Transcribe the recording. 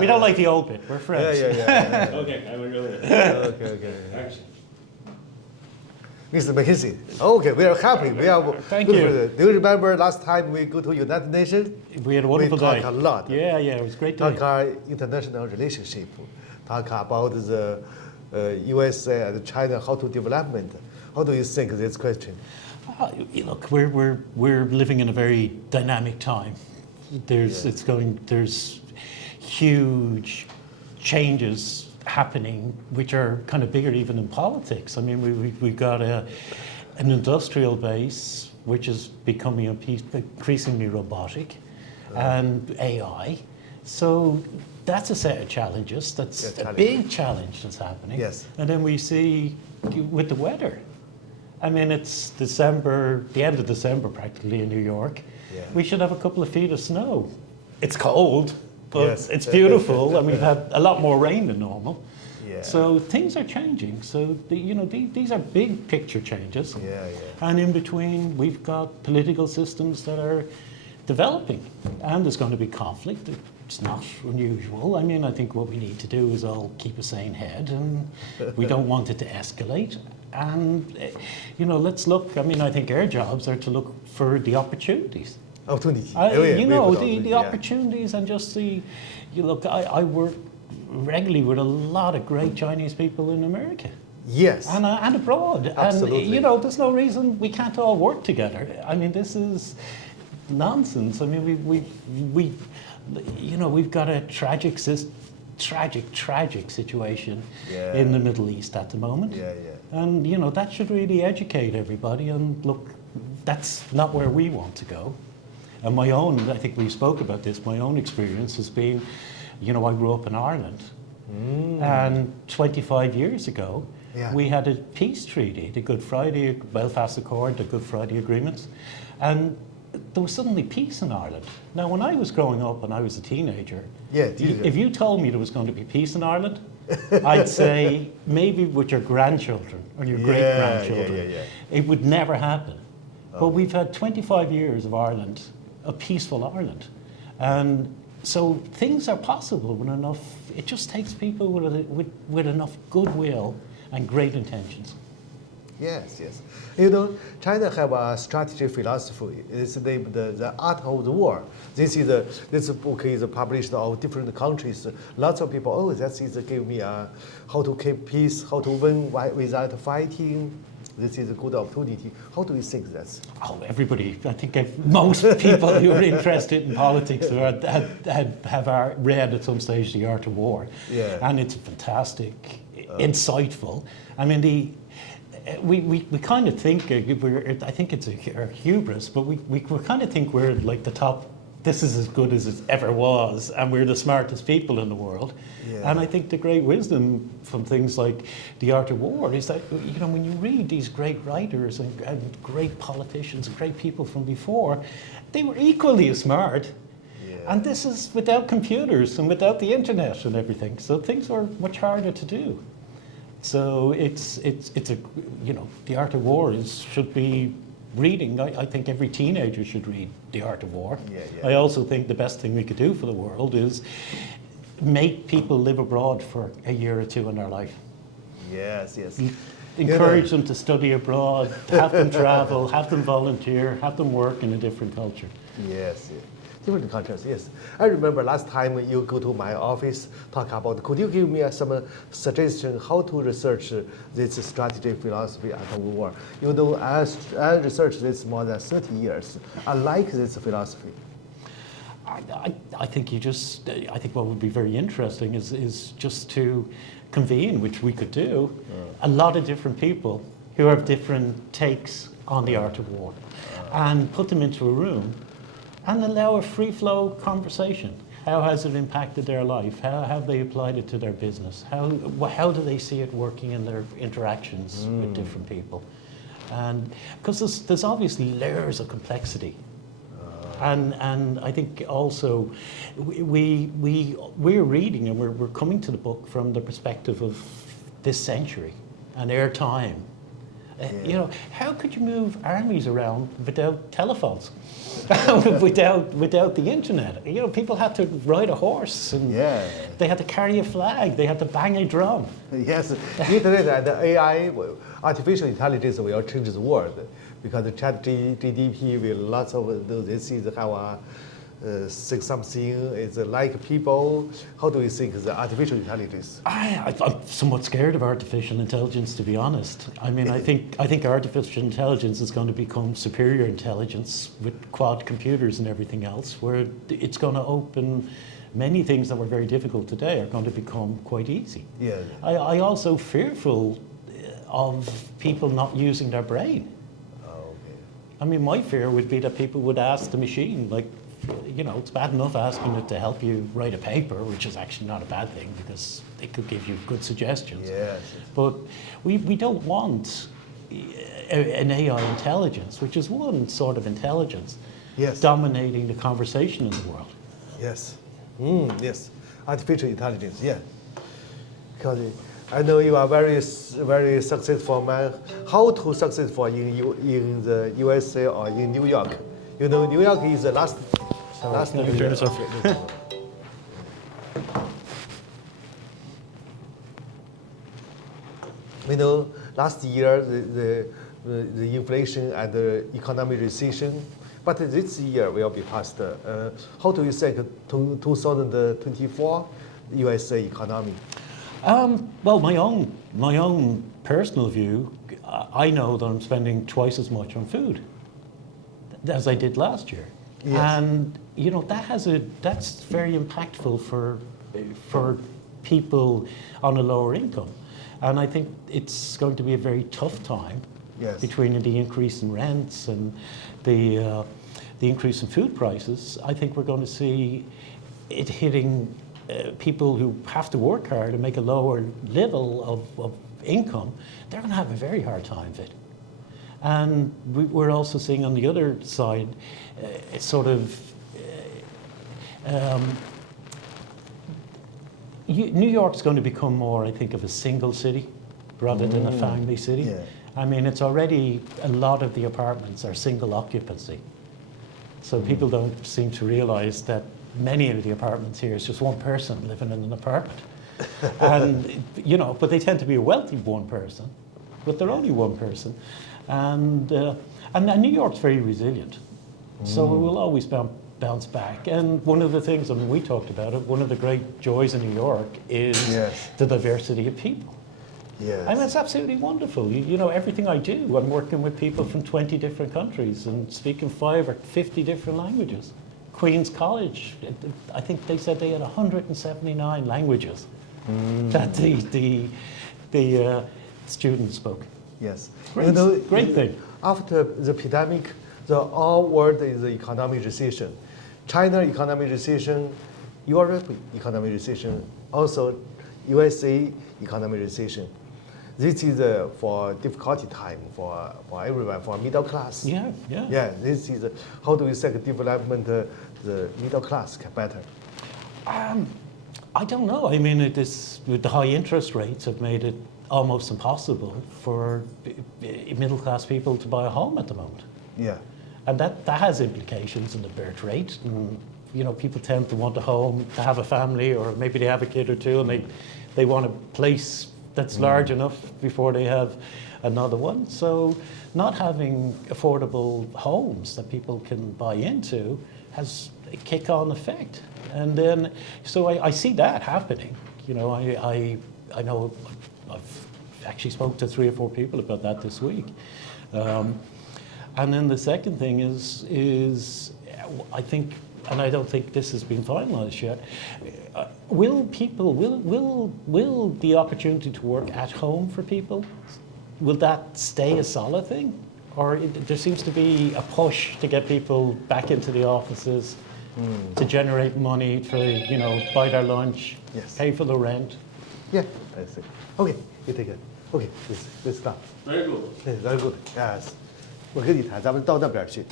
We don't like the old bit. We're friends. Yeah. Okay, I will do it. Okay. Action. Mr. McKinsey. Okay, we are happy. We are Thank good you. for that. Do you remember last time we go to United Nations? We had a wonderful we day. talk a lot. Yeah, it was a great day. Talk our international relationship. Talk about the USA and China, how to development. How do you think this question? Look, we're living in a very dynamic time. There's huge changes happening, which are kind of bigger even in politics. I mean, we've got an industrial base which is becoming increasingly robotic, and AI. So that's a set of challenges. That's a big challenge that's happening. Yes. And then we see with the weather. I mean, it's December, the end of December practically in New York. Yeah. We should have a couple of feet of snow. It's cold, but Yes. it's beautiful, and we've had a lot more rain than normal. Yeah. So things are changing. So these are big picture changes. Yeah. And in between, we've got political systems that are developing, and there's going to be conflict. It's not unusual. I mean, I think what we need to do is all keep a sane head, and we don't want it to escalate. And, let's look. I mean, I think our jobs are to look for the opportunities. Opportunity. The opportunities, and just I work regularly with a lot of great Chinese people in America. Yes. And abroad. Absolutely. And, there's no reason we can't all work together. I mean, this is nonsense. I mean, we've got a tragic situation in the Middle East at the moment. Yeah. And, that should really educate everybody. And look, that's not where we want to go. And I think we spoke about this, my own experience has been, I grew up in Ireland. And 25 years ago, we had a peace treaty, the Good Friday, Belfast Accord, the Good Friday Agreements. And there was suddenly peace in Ireland. Now, when I was growing up and I was a teenager, if you told me there was going to be peace in Ireland, I'd say maybe with your grandchildren or your great-grandchildren. It would never happen. But we've had 25 years of Ireland, a peaceful Ireland. And so things are possible with enough, it just takes people with enough goodwill and great intentions. Yes. China have a strategy philosophy. It's named The Art of the War. This book is published of different countries. Lots of people, that is give me how to keep peace, how to win without fighting. This is a good opportunity. How do you think that? Everybody. I think most people who are interested in politics have read at some stage The Art of War. Yeah. And it's fantastic, insightful. I mean, we kind of think, I think it's a hubris, but we kind of think we're like the top, this is as good as it ever was, and we're the smartest people in the world. Yeah. And I think the great wisdom from things like The Art of War is that, when you read these great writers and great politicians and great people from before, they were equally as smart. Yeah. And this is without computers and without the internet and everything. So things are much harder to do. So it's The Art of War should be reading. I think every teenager should read The Art of War. Yeah. I also think the best thing we could do for the world is make people live abroad for a year or two in their life. Yes. Encourage them to study abroad, have them travel, have them volunteer, have them work in a different culture. Yes. Different cultures, yes. I remember last time you go to my office, talk about, could you give me some suggestion how to research this strategy philosophy at the war? I researched this more than 30 years. I like this philosophy. I think I think what would be very interesting is just to convene, which we could do, a lot of different people who have different takes on the art of war, and put them into a room and allow a free-flow conversation. How has it impacted their life? How have they applied it to their business? How do they see it working in their interactions with different people? And because there's obviously layers of complexity. And I think also we're reading and we're coming to the book from the perspective of this century and our time. You know, how could you move armies around without telephones, without the internet? You know, people had to ride a horse, and they had to carry a flag, they had to bang a drum. Yes, internet and AI, artificial intelligence will change the world because the chat GDP will lots of those diseases have think something is like people. How do we think the artificial intelligence? I'm somewhat scared of artificial intelligence, to be honest. I mean, I think artificial intelligence is going to become superior intelligence with quad computers and everything else, where it's going to open many things that were very difficult today are going to become quite easy. Yeah. I also fearful of people not using their brain. Oh, okay. I mean, my fear would be that people would ask the machine, like, you know, it's bad enough asking it to help you write a paper, which is actually not a bad thing because it could give you good suggestions. Yes. But we don't want an AI intelligence, which is one sort of intelligence, dominating the conversation in the world. Yes. Yes. Artificial intelligence, yeah. Because I know you are very successful man. How to successful in the USA or in New York? You know, New York is the last New York. We know last year the inflation and the economic recession, but this year will be past. How do you think 2024 USA economy? Well, my own personal view, I know that I'm spending twice as much on food as I did last year. Yes. And you know that's very impactful for people on a lower income, and I think it's going to be a very tough time between the increase in rents and the increase in food prices. I think we're going to see it hitting people who have to work hard and make a lower level of income. They're going to have a very hard time of it. And we're also seeing on the other side, New York's going to become more, I think, of a single city rather than a family city. Yeah. I mean, it's already, a lot of the apartments are single occupancy. So people don't seem to realize that many of the apartments here is just one person living in an apartment. And, you know, but they tend to be a wealthy one person, but they're only one person. And New York's very resilient, so it will always bounce back. And one of the things, I mean, we talked about it, one of the great joys in New York is the diversity of people. Yes. I mean, it's absolutely wonderful. You know, everything I do, I'm working with people from 20 different countries and speaking 5 or 50 different languages. Queen's College, I think they said they had 179 languages that the students spoke. Yes. Great, you know, great thing. After the pandemic, the whole world is economic recession. China economic recession, Europe economic recession, also USA economic recession. This is for difficulty time for everyone, for middle class. Yeah. Yeah, this is how do we think development the middle class better? I don't know. I mean, with the high interest rates have made it almost impossible for middle class people to buy a home at the moment. Yeah. And that has implications in the birth rate. And, you know, people tend to want a home to have a family, or maybe they have a kid or two and they want a place that's large enough before they have another one. So not having affordable homes that people can buy into has a kick-on effect. And then, so I see that happening. You know, I know I've actually spoke to 3 or 4 people about that this week. And then the second thing is I think, and I don't think this has been finalized yet, will the opportunity to work at home for people, will that stay a solid thing? Or there seems to be a push to get people back into the offices, to generate money for, you know, buy their lunch, pay for the rent. Yeah, I see. Okay, you take it. Okay, this stop. Very good. Very good. Yes. 我跟你谈，咱们到那边去。